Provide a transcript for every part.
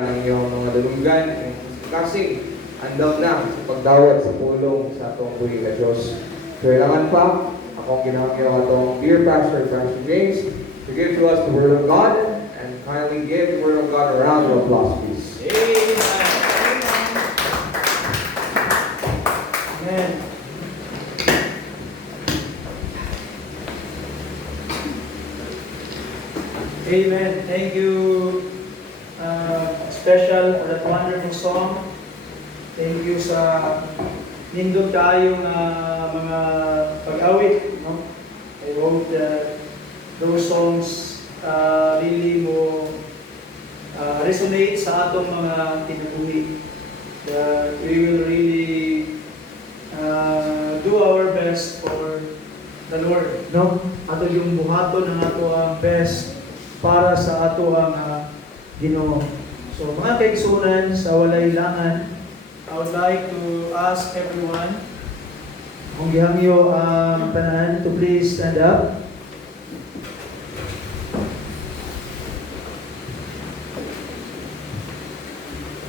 ang iyong mga dalunggan kasing andaw na sa pagdawat sa pulong sa atong buhay na Diyos. Kailangan pa akong ginagawa atong dear Pastor James to give to us the Word of God and kindly give the Word of God a round of applause, please. Amen. Amen. Thank you, special for that wonderful song. Thank you sa nindot kayong mga pag-awit. No? I hope that those songs really mo resonate sa atong mga kinabuhi. That we will really do our best for the Lord. No? Ato yung buhaton ng ato ang best para sa ato ang Ginoo. So mga kaigsunan sa walay ilangan, I would like to ask everyone kung gihangyo ang tanan to please stand up.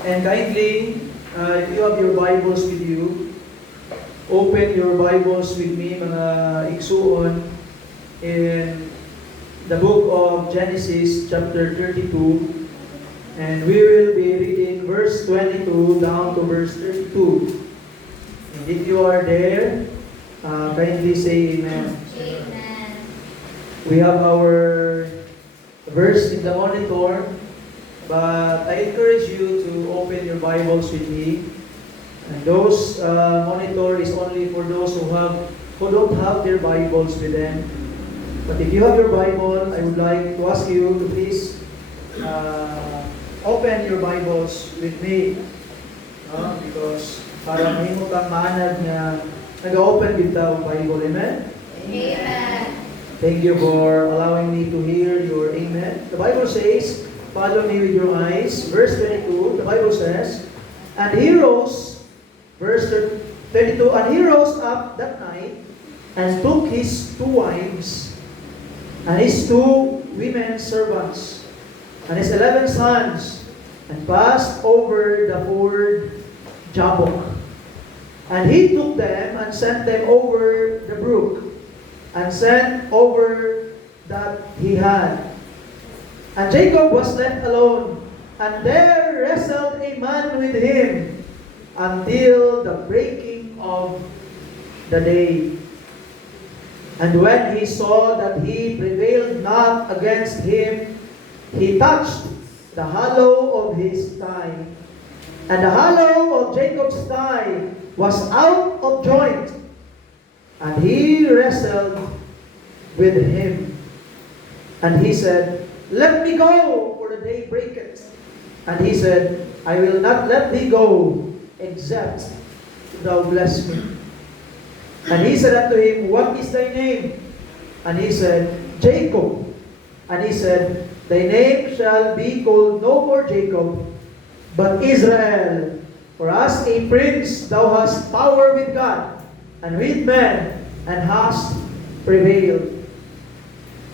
And kindly, if you have your Bibles with you, open your Bibles with me, mga igsuon, in the book of Genesis, chapter 32, and we will be reading verse 22 down to verse 32. And if you are there, kindly say amen. Amen. We have our verse in the monitor, but I encourage you to open your Bibles with me. And those monitor is only for those who don't have their Bibles with them. But if you have your Bible, I would like to ask you to please open your Bibles with me. Because para mahimo kang maanad nga nag-open with the Bible. Amen? Amen. Thank you for allowing me to hear your amen. The Bible says, follow me with your eyes. Verse 22, the Bible says, and he rose, verse 22, and he rose up that night and took his 2 wives and his 2 women servants, and his 11 sons, and passed over the ford Jabbok. And he took them and sent them over the brook, and sent over that he had. And Jacob was left alone, and there wrestled a man with him until the breaking of the day. And when he saw that he prevailed not against him, he touched the hollow of his thigh. And the hollow of Jacob's thigh was out of joint. And he wrestled with him. And he said, let me go, for the day breaketh. And he said, I will not let thee go, except thou bless me. And he said unto him, what is thy name? And he said, Jacob. And he said, thy name shall be called no more Jacob, but Israel. For as a prince thou hast power with God and with men, and hast prevailed.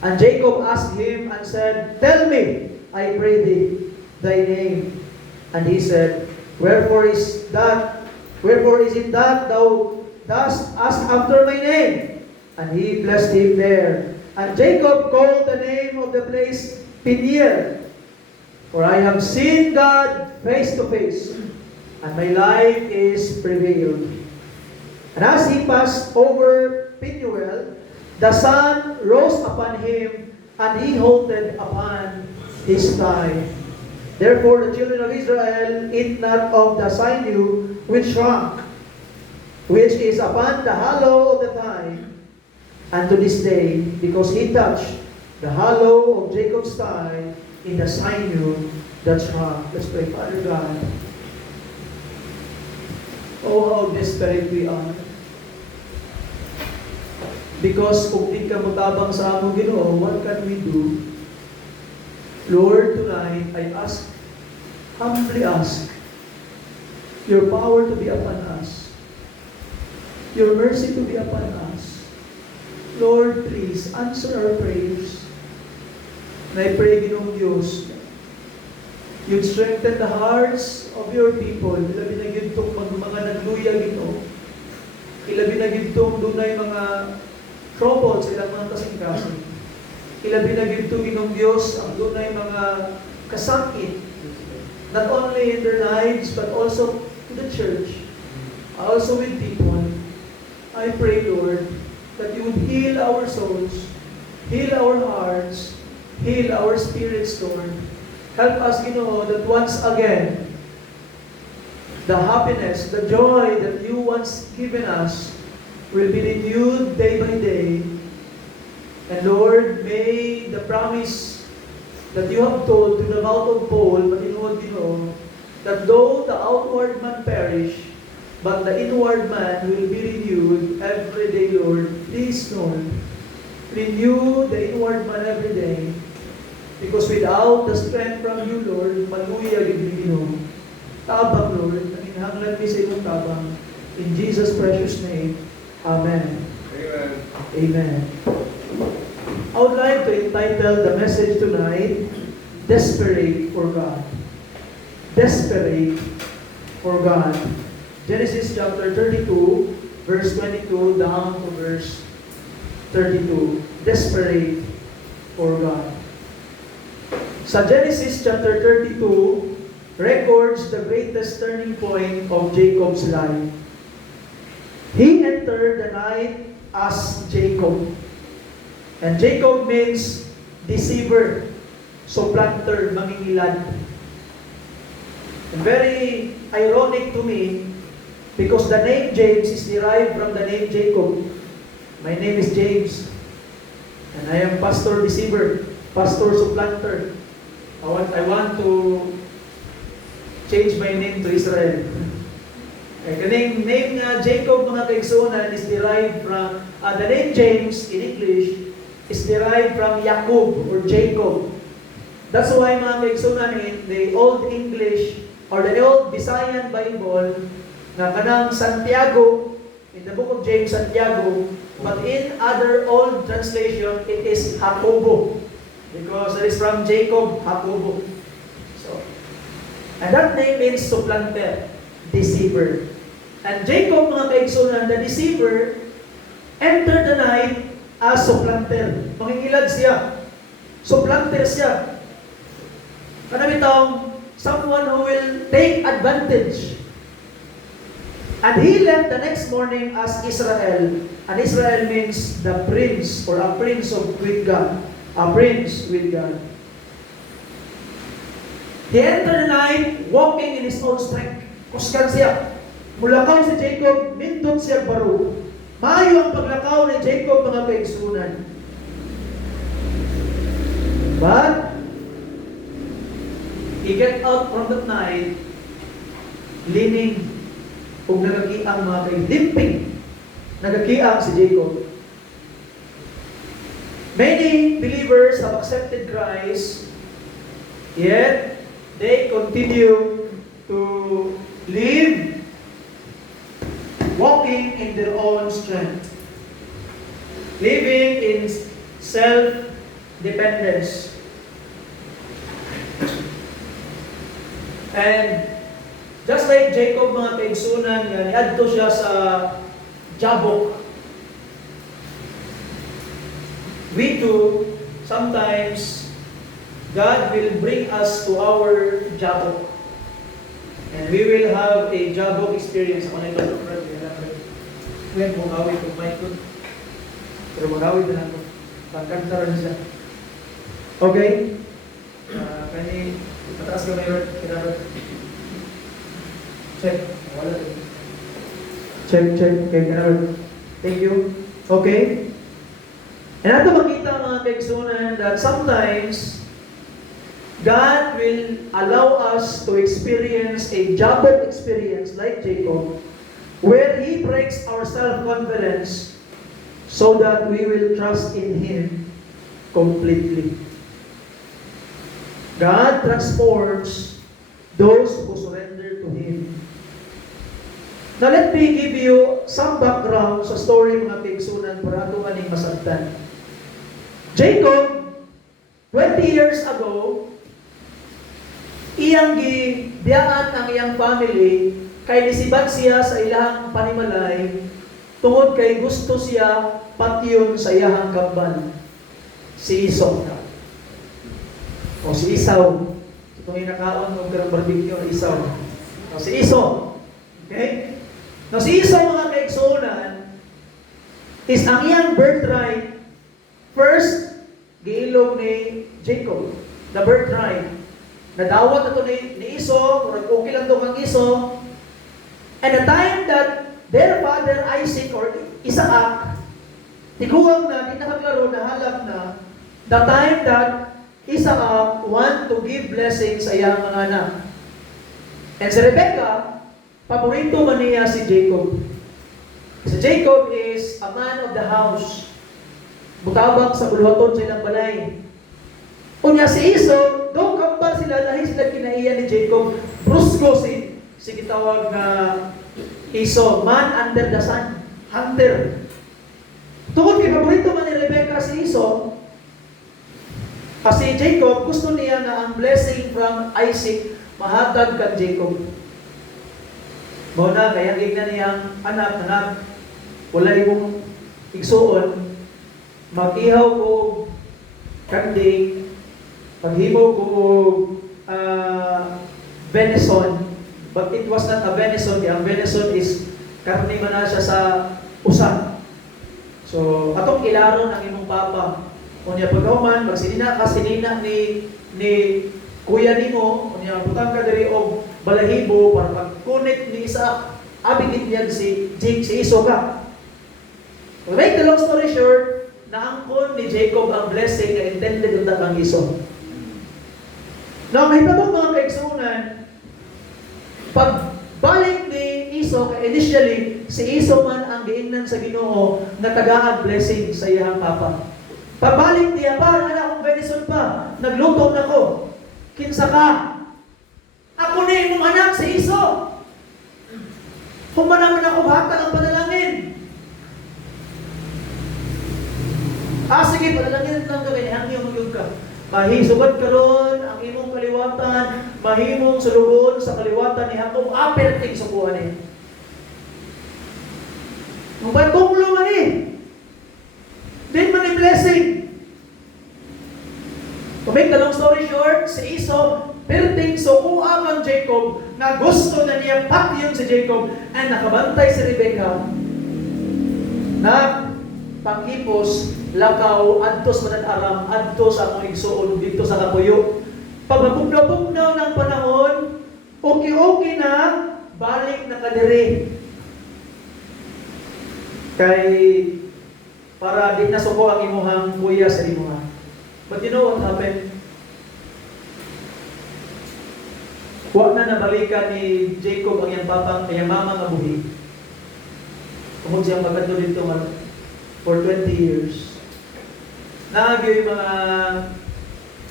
And Jacob asked him and said, tell me, I pray thee, thy name. And he said, wherefore is it that thou dost ask after my name? And he blessed him there. And Jacob called the name of the place Peniel, for I have seen God face to face, and my life is prevailed. And as he passed over Peniel, the sun rose upon him, and he halted upon his thigh. Therefore the children of Israel eat not of the sinew which shrunk, which is upon the hollow of the thigh, and to this day, because he touched the hollow of Jacob's thigh in the sinew that shrunk. Let's pray. Father God, oh how desperate we are. Because kung di ka matabang sa among Ginoo, what can we do? Lord, tonight I humbly ask your power to be upon us, your mercy to be upon us. Lord, please answer our prayers. And I pray, Ginoong Diyos, You'd strengthen the hearts of your people. Ilabi na yun itong mga nagluya gito. Ilabi na yun itong dunay mga trouble sa ilang mga kasing-kasing. Ilabi na yun itong Ginong Diyos ang dunay mga kasakit. Not only in their lives, but also to the church. Also with people. I pray, Lord, that you would heal our souls, heal our hearts, heal our spirits, Lord. Help us, Ginoo, that once again, the happiness, the joy that you once given us will be renewed day by day. And Lord, may the promise that you have told to the mouth of Paul, Matinuod, Ginoo, that though the outward man perish, but the inward man will be renewed every day, Lord. Please, Lord, renew the inward man every day. Because without the strength from you, Lord, maluya gid tabang, Lord, ang inhanglan mi sa imong tabang. In Jesus' precious name, Amen. Amen. Amen. I would like to entitle the message tonight, Desperate for God. Desperate for God. Genesis chapter 32, verse 22 down to verse 32. Desperate for God. Sa Genesis chapter 32, records the greatest turning point of Jacob's life. He entered the night as Jacob. And Jacob means deceiver, supplanter, mangingilad. And very ironic to me because the name James is derived from the name Jacob. My name is James. And I am pastor deceiver, pastor supplanter. I want to change my name to Israel. Kaning name nga Jacob, mga kaigsunan, is derived from, the name James in English is derived from Jacob or Jacob. That's why, mga kaigsunan, in the Old English or the Old Visayan Bible, na kanang Santiago, in the book of James, Santiago, but in other old translation, it is Jacobo. Because it is from Jacob, Jacobo. So, and that name means supplanter, deceiver. And Jacob, mga kaigsunan, the deceiver, entered the night as supplanter. Mangingilad siya. Supplanter siya. Kanabitang, someone who will take advantage. And he left the next morning as Israel. And Israel means the prince or a prince with God. A prince with God. He entered the night walking in his own strength. Kusgan siya. Mulakaw si Jacob, mindot siya baro. Maayo ang paglakaw ni Jacob, mga kaigsunan. But he get out from that night leaning kung nagakiang mga limping. Nagakiang si Jacob. Many believers have accepted Christ, yet they continue to live walking in their own strength, living in self-dependence. And just like Jacob, mga kaigsunan, niadto siya sa Jabok. We too, sometimes, God will bring us to our Jabok. And we will have a Jabok experience. Ako na ito, Kuya, magawin ko, mic ko. Pero magawin na lang ko. Pagkanta rin siya. Okay? Kani, pataas ko ngayon, kinabat. Check. Wala rin. Check. Okay, kinabat. Thank you. Okay? And ato makita, mga kaigsunan, that sometimes God will allow us to experience a Jabok experience like Jacob, where He breaks our self-confidence so that we will trust in Him completely. God transforms those who surrender to Him. Now let me give you some background sa story, mga kaigsunan, para ito aning masabtan. Jacob, 20 years ago, iyang gibiyaan ang iyang family kay nisibat siya sa ilahang panimalay tungod kay gusto siya patyon sa iyahang kambal. Si Esau na. O si Esau. Itong inakaon ng karang barbecue na Esau. O si Esau. Okay? Now si Esau, mga kaigsunan, is ang iyang birthright. First, giilog ni Jacob. The birthright. Nadawat ito ni Esau, kung okay lang ito ang Esau. And the time that their father Isaac or Isaac, tiguang na, di nakaklaro, nahalap na, the time that Isaac want to give blessings sa iyang mga anak. And si Rebecca, paborito man niya si Jacob. Si Jacob is a man of the house. Butabang sa buluhaton sa ilang balay. Unya si Esau, daw kambal sila, lahi sila kinaiya ni Jacob. Brusko si gitawag na Esau, man under the sun, hunter. Tungkol kay paborito man ni Rebecca si Esau, kasi Jacob, gusto niya na ang blessing from Isaac mahatag kang Jacob. Muna, kaya gigna niyang anak, wala imong igsuon, mag-ihaw ko kanding, paghimo ko venison, but it was not a venison, ang venison is karne man na siya sa usan. So, atong ilaro ng imong papa. Unya pagkauman, magsinina ka, sinina ni kuya nimo, unya butang ka diri og balahibo para pag-connect ni Isaac, abigit niya si Esau ka. To make the long story short, naangkon ni Jacob ang blessing na intended unta kang Esau. Now, may tabang mga kaigsunan, pagbalik ni Esau, initially, si Esau man ang giingnan sa Ginoo na tagaang blessing sa iyang papa. Pagbalik niya, parang anak akong venison pa, nagluto na ko. Kinsa ka? Ako na yung anak si Esau. Humanaman ako bata ang panalangin. Sige, panalangin lang ka, kaya hangyo magyod ka. Mahisubad ka ron ang imong kaliwatan, mahimong sulugon sa kaliwatan ni Jacob, aperting sa buwan niya. Nung batunglo man eh, din man yung blessing. To make the long story short, si Esau, perting so kung ang Jacob, na gusto na niya patyon si Jacob, and nakabantay si Rebecca, na pangipos, lakaw, adtos mananaram, adto sa akong igsuon, dito sa kapuyo. Pag mapugnaw-pugnaw ng panahon, okay na, balik na kadiri. Kay, para di na suko ang imuhang kuya sa imuha. But you know what happened? Huwag na nabalikan ni Jacob ang iyang papang, iyang mama nga buhi. Kung siyang maganda dito for 20 years. Naagyo yung mga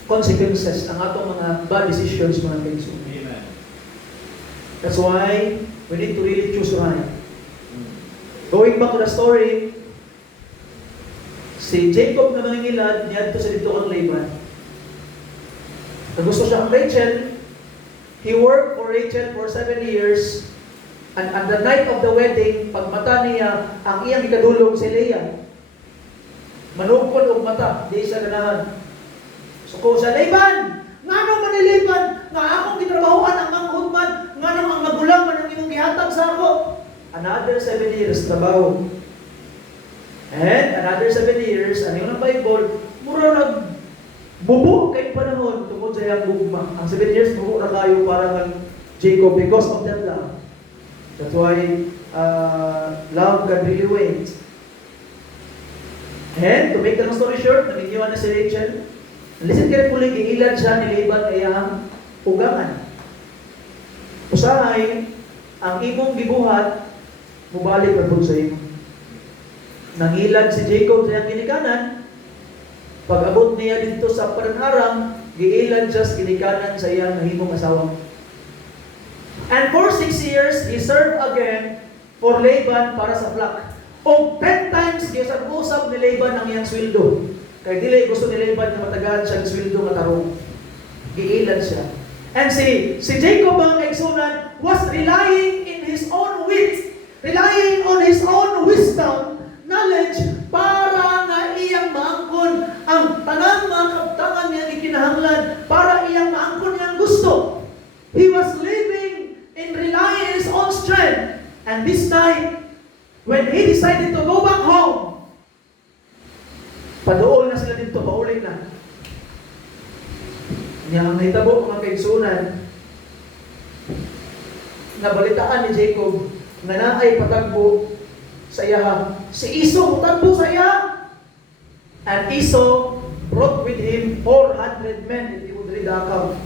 consequences ng atong mga bad decisions, mga kaiso. Amen. That's why we need to really choose right. Going back to the story, si Jacob na mangingilad, niyadto sa dito ang Laban. Nagusto siya ang Rachel. He worked for Rachel for 7 years. And on the night of the wedding, pagmata niya, ang iyang ikadulong si Leah. Manukol og mata, di siya ganahan. So kung sa Laban, ngano man ni Laban, nga akong gitrabahoan ang mga hudman, ngano ang magulang man ang imong gihatag sa ako. Another 7 years trabaho. And another 7 years, ano yung Bible, mura nagbubo kay panahon tungkol sa iyang gugma. Ang 7 years, bubo na kayo para ng Jacob because of that love. That's why love can really wait. And to make the long story short, namingyawan na si Rachel. Listen carefully, giilad siya ni Laban kayang ugangan. Usahay, ang imong gibuhat, mubalik na po sa imo. Nangilad si Jacob sa iyang ginikanan, pag-abot niya dito sa paranarang, giilad siya sa ginikanan sa iyang nahimong asawa. And for 6 years, he served again for Laban para sa flock. O 10 times, usap ni Laban ang iyang sweldo. Kaya dili gusto ni Laban na matagahan siya ang sweldo nga tarong. Giilad siya. And si Jacob, mga kaigsunan, was relying in his own wit, relying on his own wisdom, knowledge, para nga iyang maangkon ang tanang mga kabtangan niya ikinahanglan, para iyang maangkon niya ang gusto. He was living in relying on his own strength. And this night, when he decided to go back home, padool na sila dito, paulit na. Niya ang nahitabo, mga kaigsunan, nabalitaan ni Jacob nga naay patagbo sa iya. Si Esau patagbo sa iya. And Esau brought with him 400 men, if you would read the account.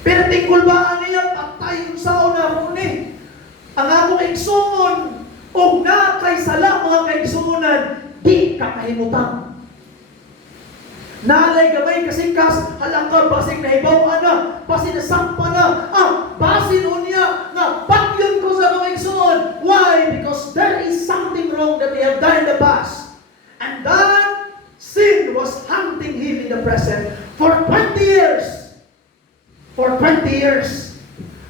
Pero tingkol ba niya, patay yung sao na ako ni. Ang akong kaigsunan, o na kay sala, mga kaigsunan, di kakahimutan. Nalay gamay kasingkas, halangka basig na hibaw na, basi nasampa na, basin unya, na bagyon ko sa kaigsunan. Why? Because there is something wrong that they have done in the past. And that sin was hunting him in the present for 20 years. For 20 years.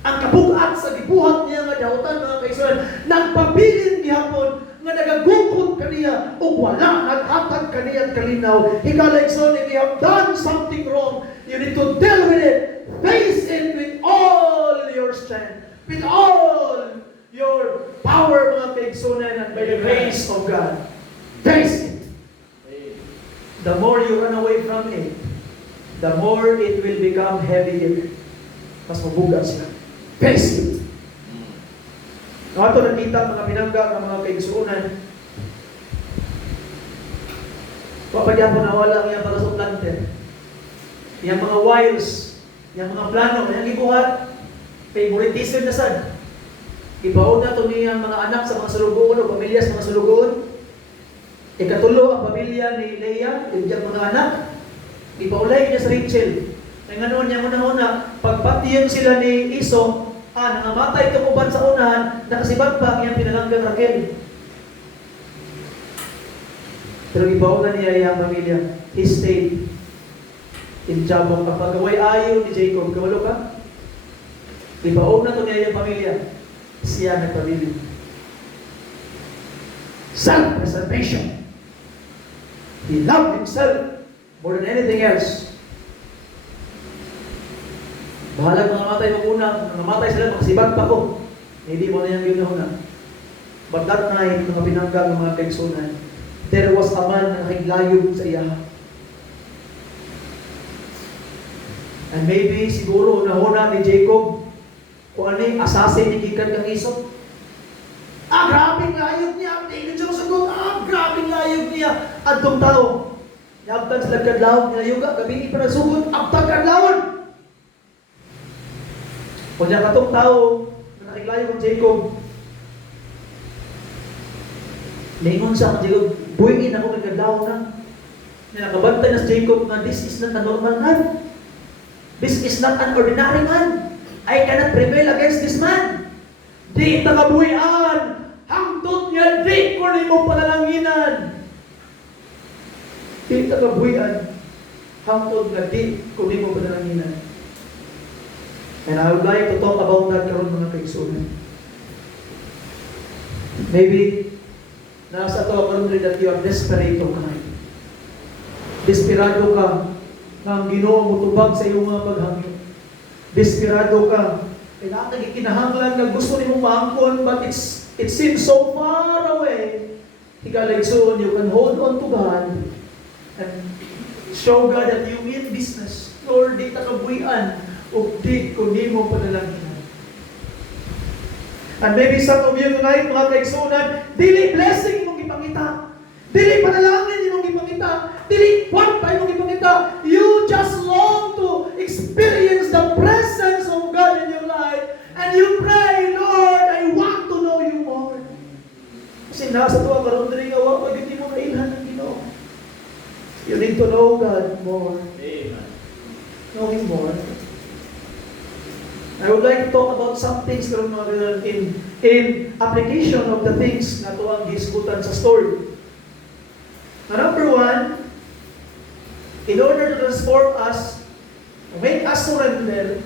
Ang kabugat sa gibuhat niya nga daotan, mga kaigsunan, nagpabilin gihapon nga nagagungkot kaniya o wala naghatag kaniya kalinaw. Hikaligson, if you have done something wrong, you need to deal with it. Face it with all your strength, with all your power, mga kaigsunan, and by the grace of God. Face it. The more you run away from it, the more it will become heavier. Mas mabugat siya. Face it. Ato nakita mga pinangga ng mga kaigsuunan. Papadya po nawala ang iyang pagkasuplante. Iyang mga wiles, iyang mga plano, iyang ibuhat, favoritism na sad. Ibaon na ito niyang mga anak sa mga sulugoon o pamilya sa mga sulugoon. Ikatulo ang pamilya ni Leah, yung mga anak. Ibaulay niya sa Rachel. Ang ano niya una-una, pagpatiyon sila ni Esau, nangamatay kapuban sa unahan, nakasibag pa ang iyang pinalanggang Raquel. Pero ibaw na niya iyang pamilya. He stayed in Jabok. Ang pagkaway ayaw ni Jacob, kawalo ka? Ibaw na ito niya iyang pamilya. Siya nagpamilya. Self-preservation. He loved himself more than anything else. Bahala mga matay mag-una, namatay sila, makasibag pa ko. Hindi mo na yung ginahuna. But that night, mga pinanggang ng mga kaigsunan, there was a man na nakiglayog sa iya. And maybe, siguro, nahuna ni Jacob, kung ano yung assassin ni Gikan kang Esau. Grabing layog niya. Hindi siya masagot. Grabing layog niya. Adtong tao. Yabtan sila kadlawon niya. Yuga, gabi pa nasugot. Abtang kadlawon. Kung niya katong tao, na nakiglayo ng Jacob, lingon siya ang Jacob, buwingin ako nagkadlaw na. Nakabantay na si Jacob na this is not a normal man. This is not an ordinary man. I cannot prevail against this man. Di takabuhian, hangtod niya, di ko ni mo panalanginan. Di takabuhian, hangtod nga, di ko ni mo panalanginan. And I would like to talk about that karon mga kaigsunan. Maybe, nasa ito karon rin that you are desperate of kind. Desperado ka na ang Ginoo mo tubag sa iyong mga paghangyo. Desperado ka. Kailangan ikinahanglan na gusto ni mo maangkon, but it seems so far away. Hikaligsoon, you can hold on to God and show God that you mean business. Lord, di takabuhian. O di ko ni mo panalanginan. And maybe some of you tonight, mga kaigsunan, dili blessing mong ipangita. Dili panalangin mong ipangita. Dili what pa mong ipangita. You just long to experience the presence of God in your life. And you pray, Lord, I want to know you more. Kasi nasa tuwa karon diri nga wa pag hindi mo mailhan ng Ginoo. You need to know God more. Amen. Know Him more. I would like to talk about some things in application of the things na ito ang gisgutan sa story. Number one, in order to transform us, make us surrender,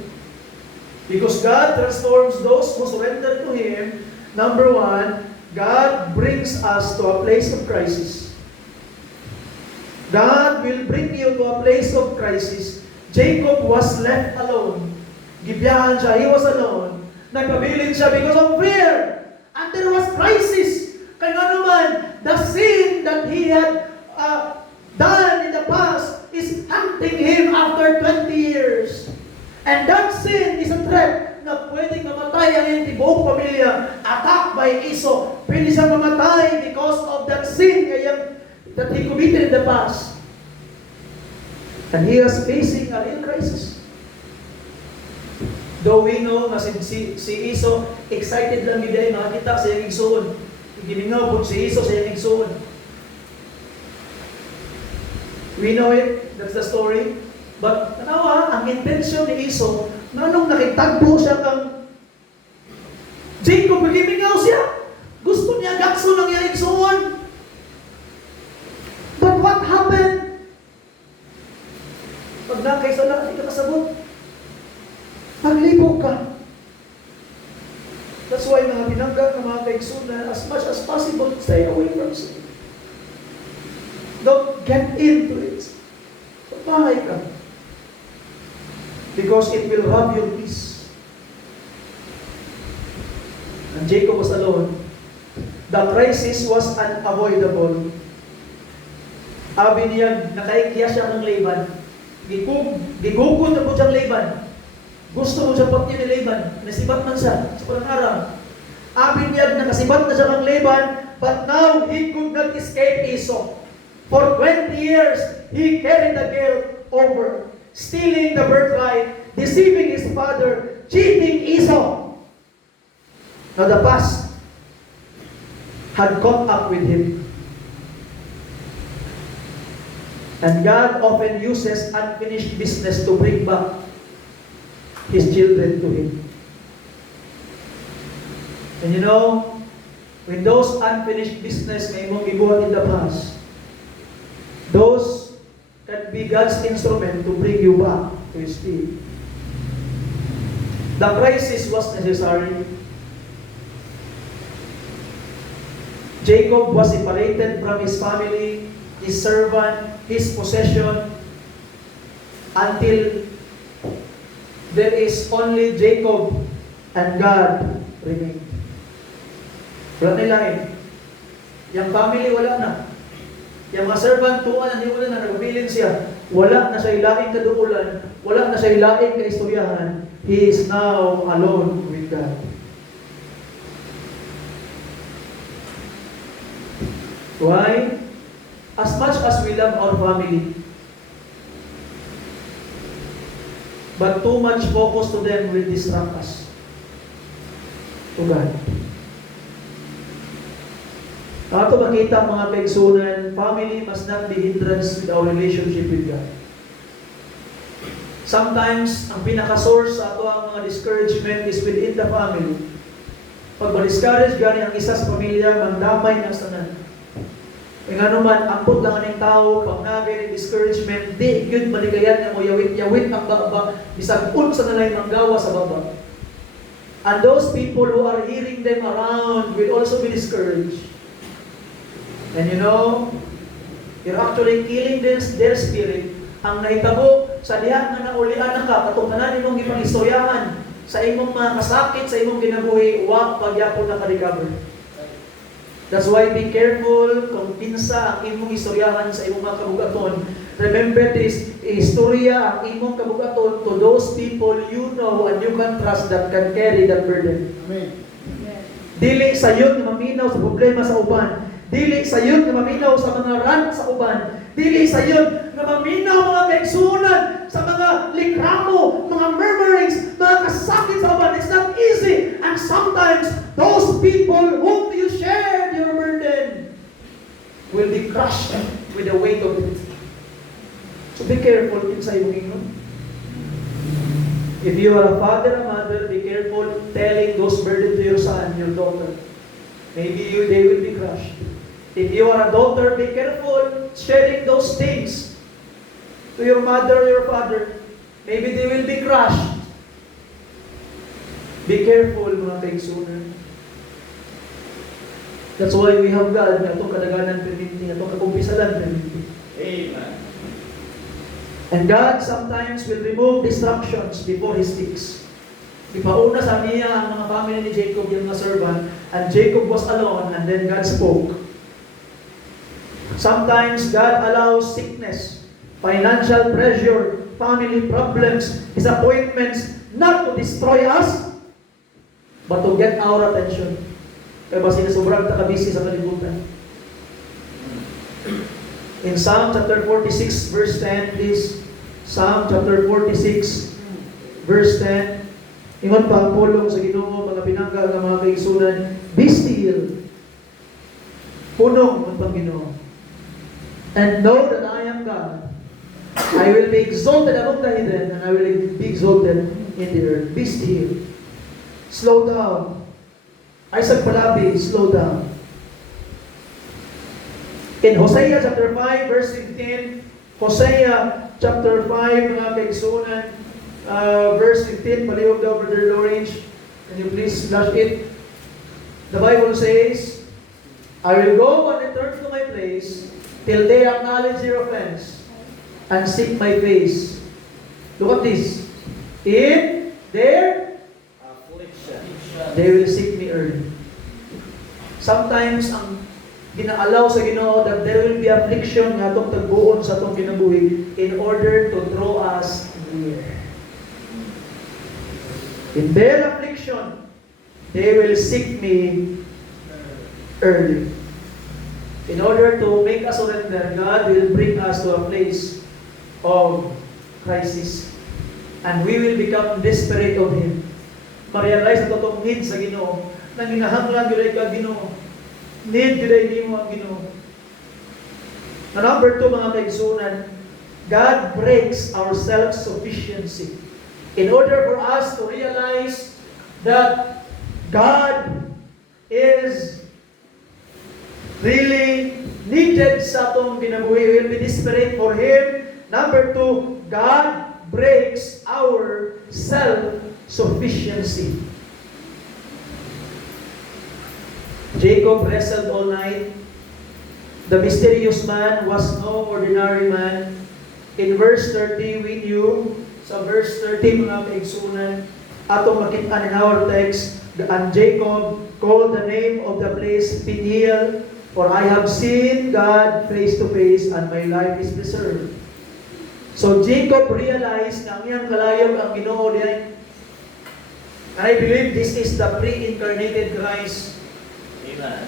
Because God transforms those who surrender to Him. Number one, God brings us to a place of crisis. God will bring you to a place of crisis. Jacob was left alone. Gibiyahan siya, he was alone. Nagpabilin siya because of fear. And there was crisis. Kaya nga naman, the sin that he had done in the past is hunting him after 20 years. And that sin is a threat na pwedeng mamatay ang hindi buong pamilya. Attacked by Esau. Pwede siyang mamatay because of that sin that he committed in the past. And he was facing a real crisis. Though we know na si Esau, excited lang yun dahil makakita sa iyang igsoon. Giningaw po si Esau sa iyang igsoon. We know it, that's the story. But, tanawa, ang intention ni Esau, na nung nakitagpo siya kang Jacob, giningaw siya. Gusto niya gakso ng iyang igsoon. But what happened? Pag nakaisala, hindi ka kasabot. Paglibog ka. That's why mga binangga ng mga kaigsunan, as much as possible, stay away from sin. Don't get into it. Papahay ka. Because it will rob your peace. And Jacob was alone. The crisis was unavoidable. Abi niya, nakaikya siya ng Laban. Gigugod na po siyang Laban. Gusto mo siya pati ni Laban. Nasibat man siya sa pangarang. Abi niya, nakasibat na siya ng Laban, but now he could not escape Esau. For 20 years, he carried the guilt over, stealing the birthright, deceiving his father, cheating Esau. Now the past had caught up with him. And God often uses unfinished business to bring back His children to Him. And you know, when those unfinished business may mong gibuhat in the past, those can be God's instrument to bring you back to His feet. The crisis was necessary. Jacob was separated from his family, his servant, his possession, until there is only Jacob and God remained. Wala na ilain. Yung family, wala na. Yung mga servant, tuwan, hindi wala na, nagpilin siya. Wala na siya ilain kaduulan. Wala na siya ilain kaistoryahan. He is now alone with God. Why? As much as we love our family, but too much focus to them will distract us to God. Ato makita mga kaigsunan, family must not be hindrance with our relationship with God. Sometimes, ang pinaka-source sa ato ang mga discouragement is within the family. Pag ma-discourage gani ang isa sa pamilya, mandamay ng sanan. E nga naman, ampot lang ang tao, pag nagay ng discouragement, di yun maligayat na mo yawit-yawit ang baba, bisag unsa na lang manggawa sa baba. And those people who are hearing them around will also be discouraged. And you know, you're actually killing their spirit. Ang nahitabo sa diha nga naulian na ka, katong tanan imong gipangistoryahan sa imong mga kasakit, sa imong ginabuhi, wa pagyapon na ka-recover. That's why be careful kung pinsa ang imong istoryahan sa imong mga kabugaton. Remember this, istorya ang imong kabugaton to those people you know and you can trust that can carry that burden. Amen. Dili sa yun na maminaw sa problema sa uban. Dili sa yun na maminaw sa mga rant sa uban. Dili sa yun na maminaw mga kaigsunan sa mga likramo, mga murmurings, mga kasakit sa uban. It's not easy. And sometimes, those people whom you shared your burden will be crushed with the weight of it. So be careful inside yung ingon. If you are a father or mother, be careful telling those burdens to your son, your daughter. Maybe they will be crushed. If you are a daughter, be careful sharing those things to your mother or your father. Maybe they will be crushed. Be careful, mga kaigsunan. That's why we have God, nga itong kadaganan perminti, itong kakumpisalan perminti. Amen. And God sometimes will remove distractions before He speaks. Ipauna sa niya ang mga family ni Jacob, yung mga servant, and Jacob was alone, and then God spoke. Sometimes God allows sickness, financial pressure, family problems, disappointments, not to destroy us, but to get our attention. Kaya ba sinusobrang takabisi sa kalibutan? In Psalm chapter 46, verse 10, please. Psalm chapter 46, verse 10. Ingon pa ang pulong sa Ginoo, mga pinangga ng mga kaigsunan, be still. Punong ang Panginoon. And know that I am God. I will be exalted among the heathen, and I will be exalted in the earth. Be still. Slow down. Isaac Palabi, slow down. In Hosea chapter 5, verse 15, Hosea chapter 5, mga kaigsunan, verse 15, palihog daw, Brother Lawrence. Can you please flash it? The Bible says, I will go and return to my place till they acknowledge their offense and seek my face. Look at this. In their Affliction. they will seek me early. Sometimes, ang ginaalaw sa Ginoo that there will be affliction nga itong tagbuon sa itong kinabuhi in order to draw us near. In their affliction, they will seek me early. In order to make us surrender, God will bring us to a place of crisis. And we will become desperate of Him. Ma-realize na totoong need sa Ginoo. Na ginahanglan yun ay ka Ginoo. Need yun ay hindi mo ang Ginoo. Na number 2, mga kaigsunan, God breaks our self-sufficiency. In order for us to realize that God is really needed sa atong kinabuhi, we will be desperate for Him. Number 2, God breaks our self-sufficiency. Jacob wrestled all night. The mysterious man was no ordinary man. In verse 30, we knew, sa verse 30, mga kaigsunan, atong makita in our text, and Jacob called the name of the place Peniel, for I have seen God face to face, and my life is preserved. So Jacob realized na ang iyang kalayog ang Ginoo niya. And I believe this is the pre-incarnated Christ. Amen.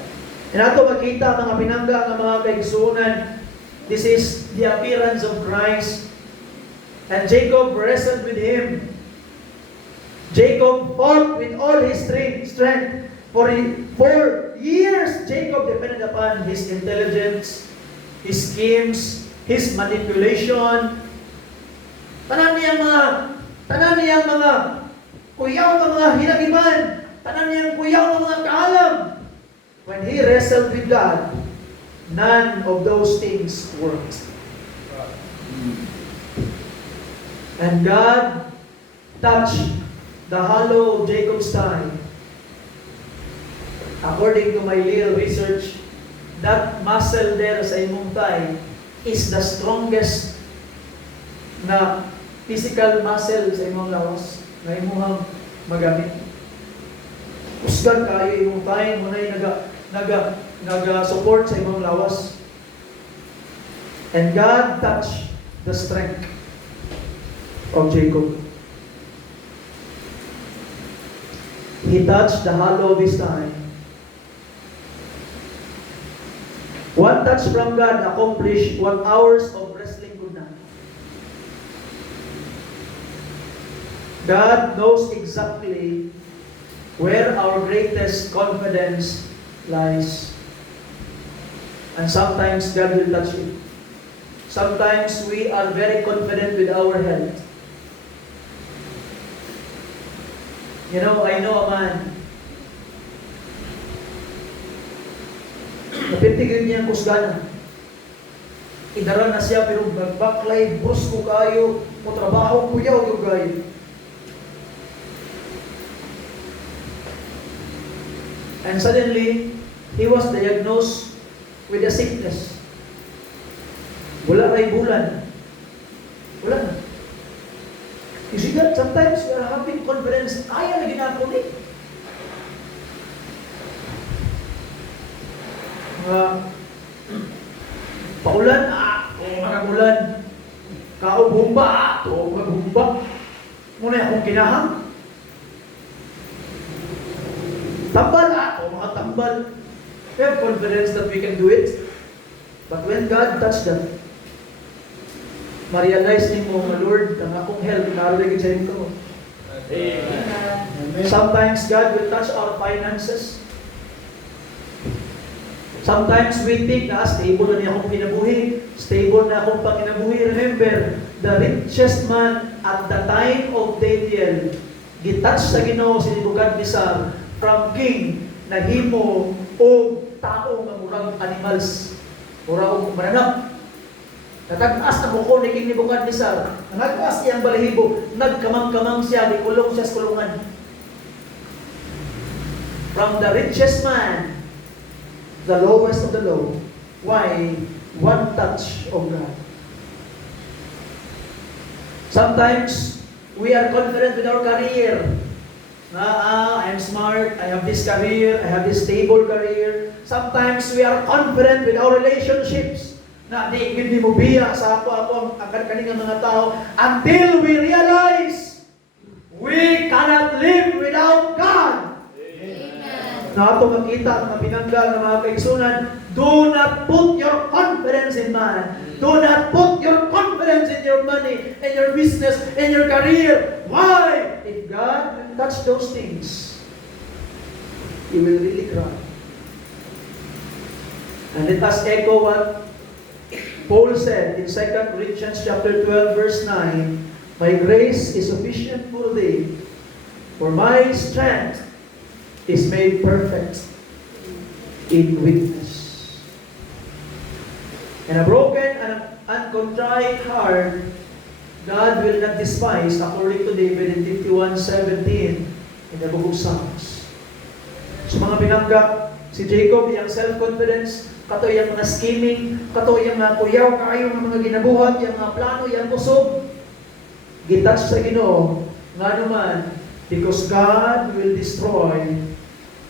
And ato makita mga pinangga ng mga kaigsunan, this is the appearance of Christ. And Jacob wrestled with Him. Jacob fought with all his strength. For years, Jacob depended upon his intelligence, his schemes, his manipulation. Tanan niyang mga kuyaw ng mga hinagiman. Tanan niyang kuyaw ng mga kaalam. When he wrestled with God, none of those things worked. And God touched the hollow of Jacob's thigh. According to my little research, that muscle there sa imong thigh is the strongest na physical muscle sa imong lawas na imong magamit. Usgan kayo imong thigh mo na naga-support sa imong lawas. And God touched the strength of Jacob. He touched the hollow of his thigh. One touch from God accomplished what hours of wrestling could not. God knows exactly where our greatest confidence lies. And sometimes God will touch it. Sometimes we are very confident with our health. You know, I know a man. Napitigil niya ang kusgana. Idara na siya pero baklay, brusko kayo, mo trabaho, kuyaw yung gayo. And suddenly, he was diagnosed with a sickness. Wala ray bulan. Wala na. You see that? Sometimes we are having confidence, kaya na ginako ni. Paulan, makagulan. Kaubumba, magumba. Muna akong kinahang. Tambal, mga tambal. We have confidence that we can do it. But when God touched them, ma-realize ni mo, Lord, ang akong help, naroon sa ko. Amen. Sometimes God will touch our finances. Sometimes we think na stable na niya akong kinabuhi. Stable na akong panginabuhi. Remember, the richest man at the time of Daniel, gitouch sa Ginoo si Nebuchadnezzar from king na himo o tao nga murag animals. Murag mananap. Natag-as na buko ni King Nebuchadnezzar. Nag-as niya ang balahibo. Nagkamang-kamang siya. Ikulong siya sa kulungan. From the richest man, the lowest of the low. Why? One touch of God. Sometimes, we are confident with our career. I'm smart, I have this career, I have this stable career. Sometimes, we are confident with our relationships. Na di gid mo biya sa ako ang kaningang mga tao until we realize we cannot live without God. Na ato makita ang mga pinanggal ng mga kaigsunan, do not put your confidence in man. Do not put your confidence in your money, in your business, in your career. Why? If God will touch those things, He will really cry. And let us echo what Paul said in 2 Corinthians chapter 12, verse 9, my grace is sufficient for thee, for my strength is made perfect in weakness. And a broken and contrite heart, God will not despise, according to David in 51:17 in the book of Psalms. So mga pinangga, si Jacob, iyang self-confidence, kato iyang mga scheming, kato iyang mga kuyaw, kayo mga ginabuhat, iyang mga plano, iyang kusog, gitouch sa Ginoo, nga naman, because God will destroy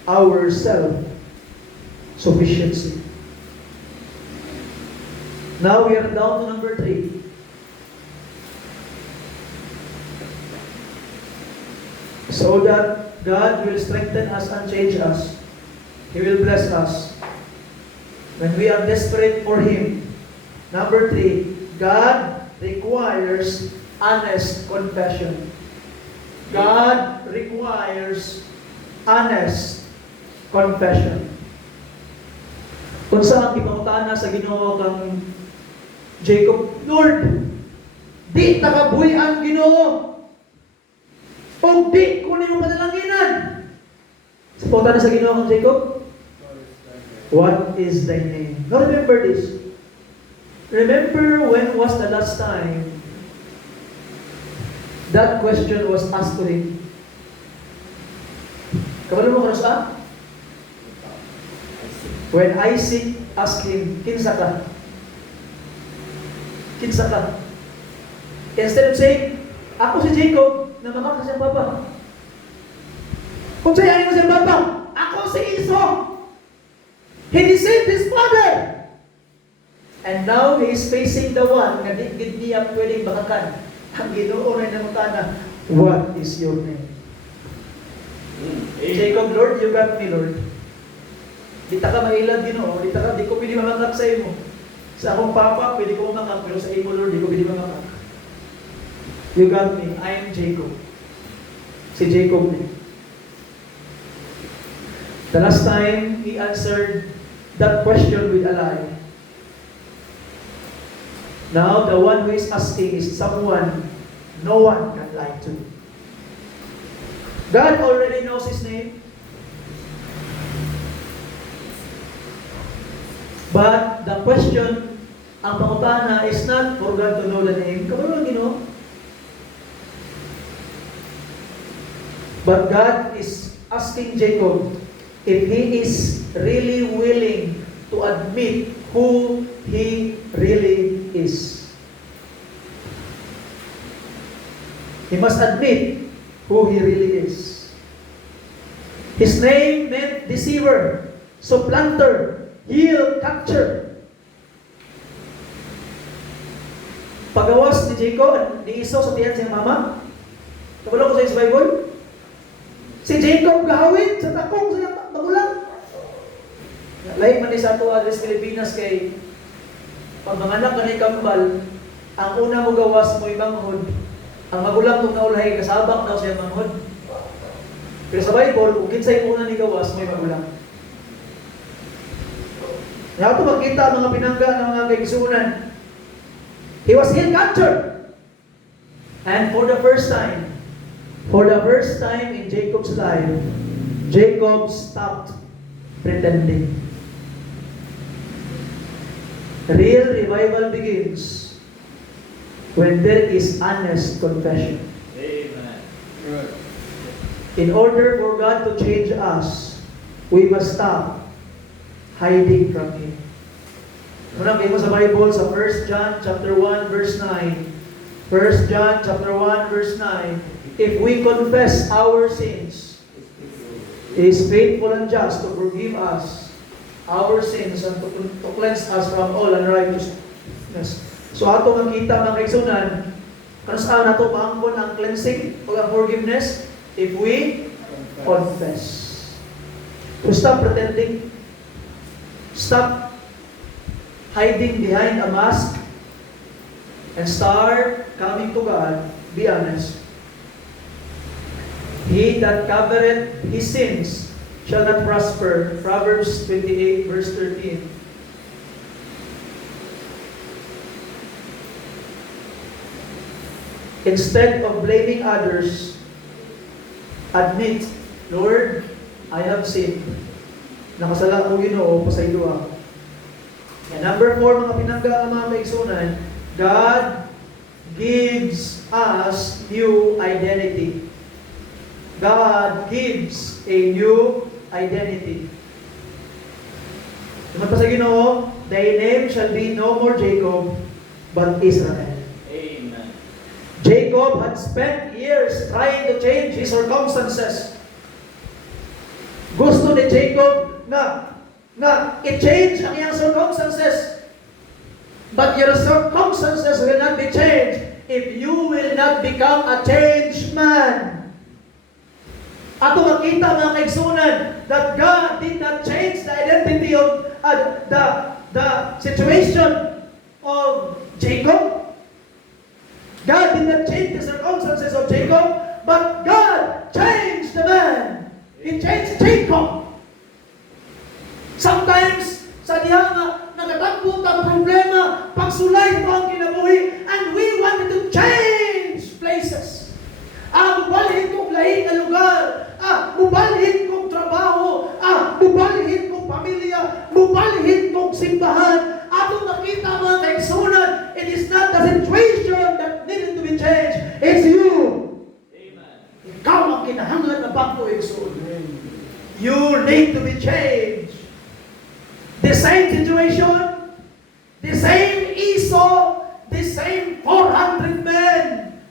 our self-sufficiency. Now we are down to number 3. So that God will strengthen us and change us. He will bless us when we are desperate for Him. Number 3, God requires honest confession. God requires honest confession. Kung saan ipangutana sa Ginoo kang Jacob, Lord, di nakabuhi ang Ginoo. O di kunin mo panalanginan. Sa pangutana sa Ginoo kang Jacob, what is thy name? Now remember this. Remember when was the last time that question was asked to him? Kabalo mo kung saan? When Isaac asked him, kinsa ka? Kinsa ka? Instead of saying, ako si Jacob, na mama ka siyang papa. Kung sa'yo mo siyang papa, ako si Esau. He deceived his father. And now he is facing the one na di niya pwedeng bakakan. Ang Ginoo na namutana, what is your name? Jacob, Lord, you got me, Lord. Di ta ka mailad, Ginoo. Di ko pwede mamakak sa imo. Sa akong papa, pwede ko mamakak. Pero sa imo, Lord, di ko pwede mamakak. You got me. I am Jacob. Si Jacob din. The last time, he answered that question with a lie. Now, the one who is asking is someone no one can lie to. God already knows his name. But the question, ang pangutana is not for God to know the name. Kabalo lang Ginoo. But God is asking Jacob, if he is really willing to admit who he really is. He must admit who he really is. His name meant deceiver, supplanter, heel catcher. Pagawas ni Jacob, ni Esau sa tiyan siyang mama. Kabalo ko sa Bible. Si Jacob gahawid sa takong sa iyang magulang. Lain man ni sa ato address Pilipinas kay pag manganak ka ni kambal, ang una mo gawas mo ibanghod. Ang magulang kung naulahay kasabak daw siya manghod. Pero sa Bible, kung kinsay una ni gawas, may magulang. Kaya ito makita ang mga pinangga ng mga kaigsunan. He was heel catcher. And for the first time in Jacob's life, Jacob stopped pretending. Real revival begins when there is honest confession. Amen. In order for God to change us, we must stop hiding from Him. Unang kayo sa Bible sa 1 John chapter 1 verse 9. 1 John chapter 1 verse 9. If we confess our sins, He is faithful and just to forgive us our sins and to cleanse us from all unrighteousness. So ato makita mga kaigsunan, kanasaan nato paangkon ang cleansing o ang forgiveness if we confess. So stop pretending. Stop hiding behind a mask and start coming to God. Be honest. He that covereth his sins shall not prosper. Proverbs 28 verse 13. Instead of blaming others, admit, Lord, I have sinned. Nakasala ko Ginoo, pasaylo ako. And number 4, mga pinangga ang mga kaigsunan, God gives us new identity. God gives a new identity. Naman pa sa Ginoo, thy name shall be no more Jacob, but Israel. Amen. Jacob had spent years trying to change his circumstances. Gusto ni Jacob na i-change ang iyang circumstances. But your circumstances will not be changed if you will not become a changed man. Ato makita mga kaigsunan that God did not change the identity of the situation of Jacob. God did not change the circumstances of Jacob, but God changed the man. He changed Jacob. Sometimes, sa diha nga, nagatakbo ang problema, pagsulay ito ang kinabuhi, and we wanted to change places. Mubalhin kong lahing na lugar, mubalhin kong trabaho, mubalhin kong pamilya, mubalhin kong simbahan. Atong nakita mga kaigsunan, it is not the situation that needed to be changed, it's you. Amen. Ikaw ang kinahanglan na bago igsoon. You need to be changed. The same situation, the same Esau, the same 400 men.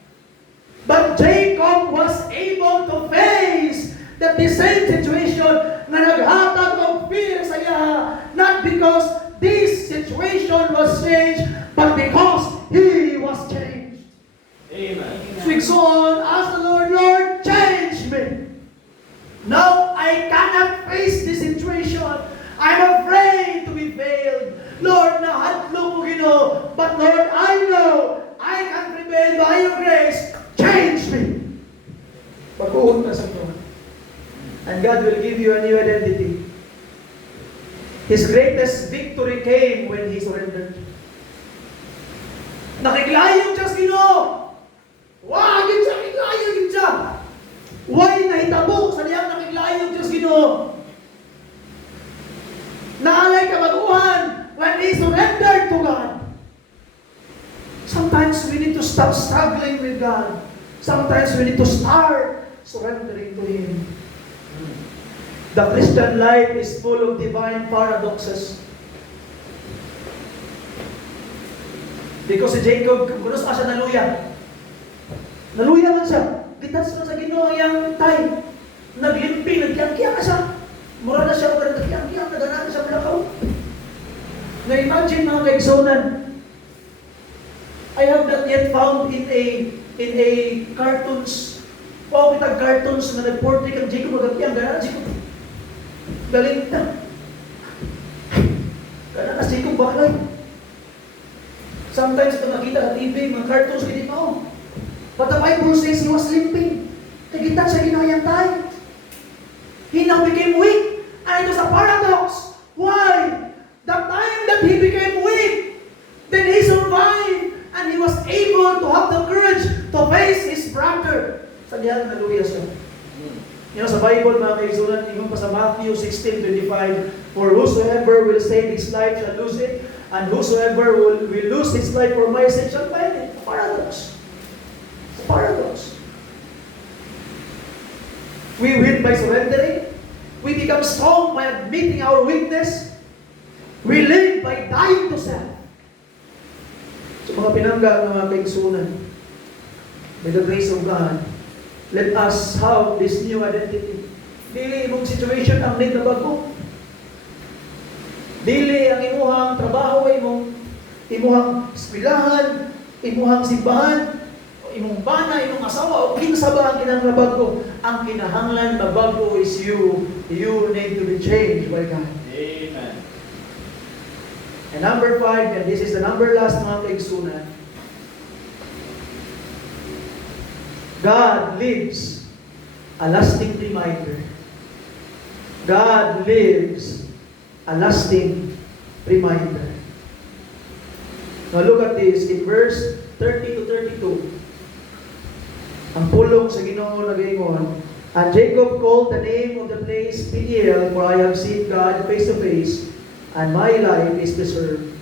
But Jacob was able to face the same situation na naghatag ng fear sa iya, not because this situation was changed, but because he was changed. Amen. So on, ask the Lord, Lord, change me. Now I cannot face this situation. I'm afraid to be failed. Lord, nahadlo ko Ginoo, but Lord, I know I can prevail by your grace. Change me. Pag-uot na sa Lord. And God will give you a new identity. His greatest victory came when he surrendered. Nakiglayog siya sa Ginoo. Wagin siya, nakiglayog siya. Why nahitabo sa niyang nakiglayog siya sa Ginoo? Naalay kabaguhan when he surrendered to God. Sometimes we need to stop struggling with God. Sometimes we need to start surrendering to Him. The Christian life is full of divine paradoxes. Because si Jacob, kunos siya naluya. Naluya man siya. Gitas man sa Ginoo yang tay. Naglimpi, nagkiyang-kiyang na siya. Mura na siya, pero nagkiyang-kiyang, nagana na siya malakaw. Na-imagine mga kaigsonan, I have not yet found in a cartoons, o kitag cartoons na nag-portray kang Jacob, magkiyang, gana na Jacob. Galing na. Gana na Jacob, bakit? Sometimes ito nakita sa TV, mga cartoons, hindi pa. But the Bible says he was limping. Nagitan siya ginayang tayo. He now became weak. And it was a paradox. Why? The time that he became weak, then he survived. And he was able to have the courage to face his brother. Sabihan, naluya siya. You know, sa Bible, mga kaisunan, ingon pa sa Matthew 16:25, for whosoever will save his life shall lose it, and whosoever will lose his life for my sake shall find it. A paradox. A paradox. We win by surrendering. We become strong by admitting our weakness. We live by dying to self. So mga pinangga ng mga kaigsunan, by the grace of God, let us have this new identity. Dili imong situation ang need na bago. Dili ang imuhang trabaho, imuhang eskwelahan, imuhang simbahan, imong bana, imong asawa, o kinsa ba ang kinahanglan ko? Ang kinahanglan mabago is you. You need to be changed by God. Amen. And number 5, and this is the number last mga kaigsunan, God lives a lasting reminder. God lives a lasting reminder. Now look at this in verse 30 to 32. Ang pulong sa Ginoo nagaingon, and Jacob called the name of the place Peniel, for I have seen God face to face, and my life is preserved.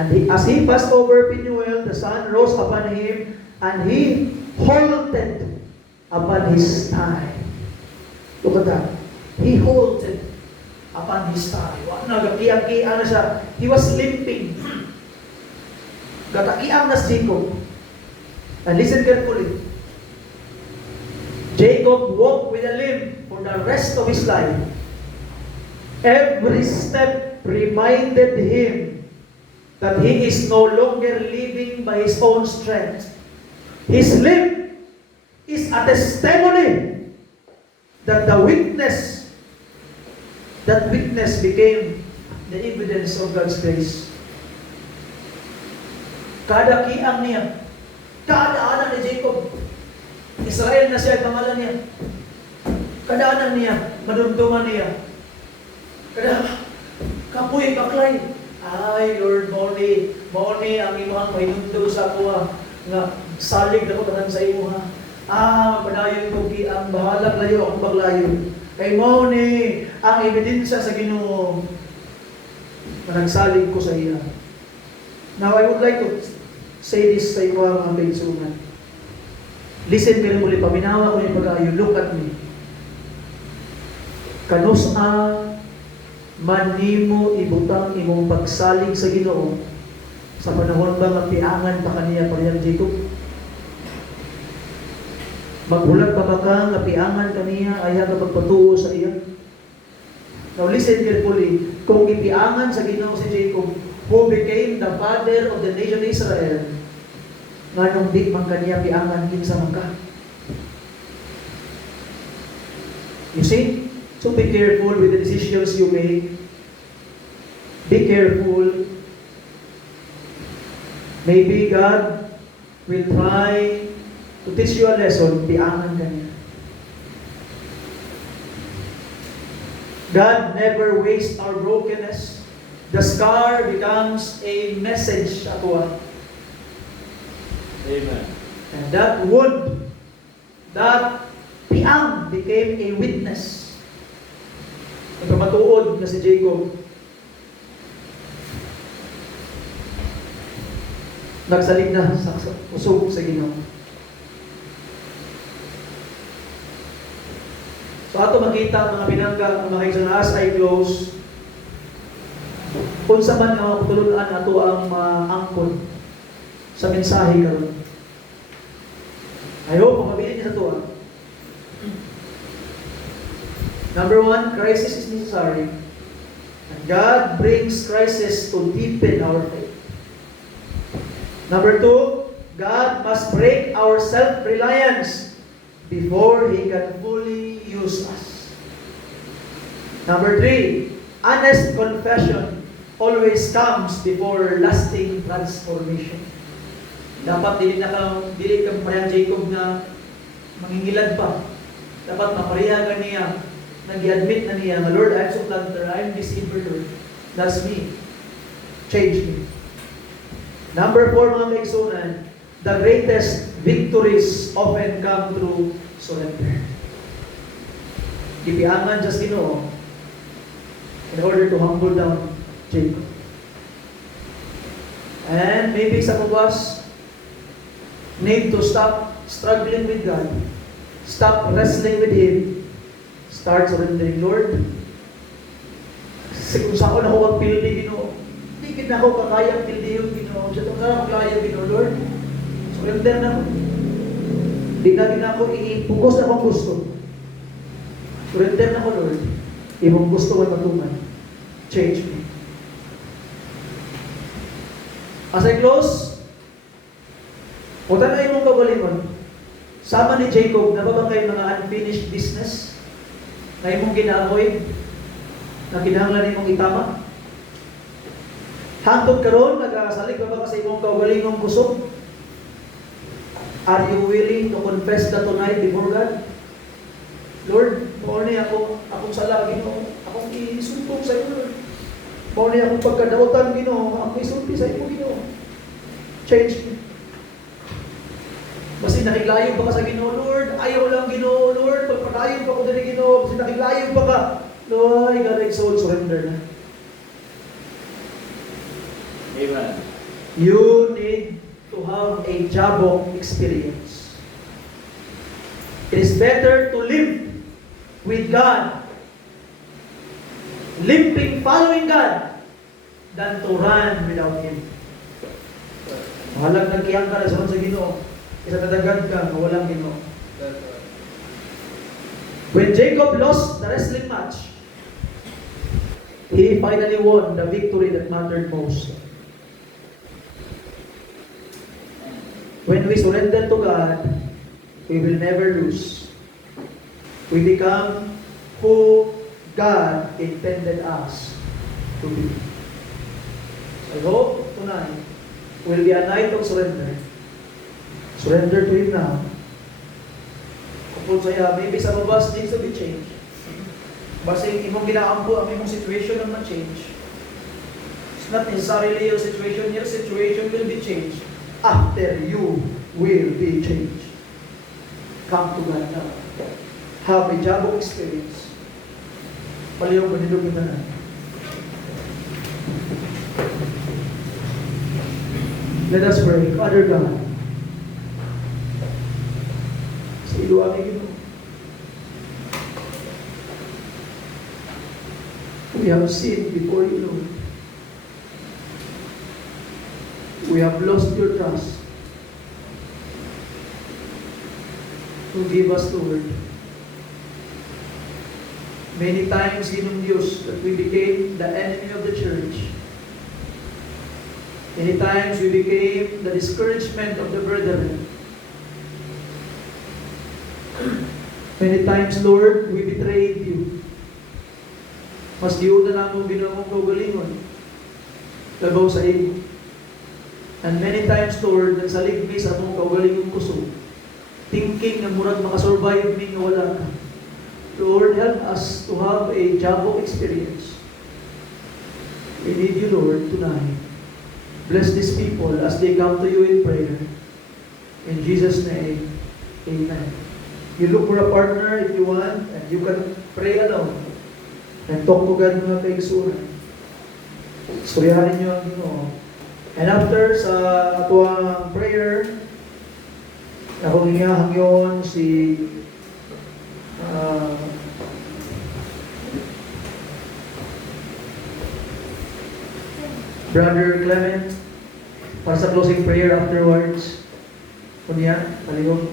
And as he passed over Peniel, the sun rose upon him, and he halted upon his thigh. Look at that. He halted upon his thigh. Nagakiyang-kiyang na siya. He was limping. Gatakiyang na si Jacob. And listen carefully. Jacob walked with a limp for the rest of his life. Every step reminded him that he is no longer living by his own strength. His limp is a testimony that that witness became the evidence of God's grace. Kada kiang niya, kada anak ni Jacob, Israel na siya, pangalan niya. Kada anak niya, madumduman niya. Kada kapoy, kaklay. Ay, Lord, mauni ang imong pahinumdum sa ako nga salig na ko tanan sa imo ha. Padayon ko ang bahalag layo akong baglayo. Kay mauni ang ebidensya sa Ginoo. Managsalig ko sa iya. Now, I would like to say this sa iyo mga kaigsunan. Listen kayo muli, paminawa ko yung pag-ayo. Look at me. Kanusa man nimo ibutang imong pagsalig sa Ginoo sa panahon ba nga piangan pa kaniya parehang Jacob? Maghulat pa ba ka nga piangan kaniya ayaw ka pagpatuo sa iya? Now listen carefully. Kung ipiangan sa Ginoo si Jacob, who became the father of the nation Israel, nga nung di man kaniya piangan kinsa man ka. You see? So be careful with the decisions you make. Be careful. Maybe God will try to teach you a lesson, piangan ka niya. God never wastes our brokenness. The scar becomes a message ato. Amen. And that wound, that piang became a witness. Nagkamatuod na si Jacob. Nagsalig na sa usog sa Ginoo. So ato makita mga pinangga, mga kaisan as I close, kung sa man nga matulunan ato ang maangkon sa mensahe karon. I hope makabili niya sa to. Number one, crisis is necessary. And God brings crisis to deepen our faith. Number two, God must break our self-reliance before He can fully use us. Number three, honest confession always comes before lasting transformation. Dapat dili ka parehang Jacob na mangingilad pa. Dapat mapareha ka niya, nag-admit na niya, Lord, I'm supplanter, I'm deceiver, Lord. That's me. Change me. Number four, mga kaigsunan, the greatest victories often come through surrender. Gipiangan just Ginoo in order to humble down Jacob. And maybe some of us need to stop struggling with God, stop wrestling with Him, start surrendering. Lord, kung saan ako magpildi, Ginoo, hindi na ako kakayang pildi yung Ginoo. Diyan ako na kaya, Ginoo, Lord. Surrender na ako. Hindi na ako i-focus na akong gusto. Surrender na ako, Lord. Imong gusto ay matuman. Change me. As I close, punta na imong kagalingon. Sama ni Jacob, nababangay mga unfinished business na imong ginahoy, na kinahanglan imong itama. Hangtod karon, nagasalig ba ba sa imong kaugalingong kusog? Are you willing to confess that tonight before God? Lord, mauni akong sala, Ginoo. Akong isumpong sa iyo, Lord. Mauni akong pagkadautan, Ginoo. Akong isulti sa iyo, Ginoo. Change me. Basta nakilayo pa ka sa Ginoo, Lord. Ayaw lang, Ginoo, Lord. Pagpadayon pa ko din, Ginoo. Basta nakilayo pa ka. Lord, God, soul surrender na. Amen. You need to have a Jabok experience. It is better to live with God, limping, following God, than to run without Him. Mahalag nagkiyang ka na sa Ginoo, isa nadagad ka, walang Ginoo. When Jacob lost the wrestling match, he finally won the victory that mattered most. When we surrender to God, we will never lose. We become who God intended us to be. So I hope tonight will be a night of surrender. Surrender to Him now. Kung saya, maybe some of us needs to be changed. Basta imong ginaampo ang imong situation ang ma-change. It's not necessarily your situation will be changed. After you will be changed. Come to God now. Have a Jabok experience. Paliw ko nito kita na. Let us pray. Father God, sa ilo ang Ginoo, we have sinned before you, Lord. We have lost your trust. Forgive us, Lord. Many times, Ginong Diyos, that we became the enemy of the church. Many times, we became the discouragement of the brethren. Many times, Lord, we betrayed you. Mas diyo na lang mong ginawang kaugalingon. Labaw sa iyo. And many times, Lord, nagsalig mi sa mong kaugalingong kusog. Thinking na murag makasurvive mi nga wala ka. Lord, help us to have a Jabok experience. We need you, Lord, tonight. Bless these people as they come to you in prayer. In Jesus' name, amen. You look for a partner if you want, and you can pray alone. And talk to God mga kaigsunan. Istoryahan ninyo ang Ginoo. And after sa atuang prayer, akong hangyon si Brother Clement, para sa closing prayer afterwards. Kunya, palihog.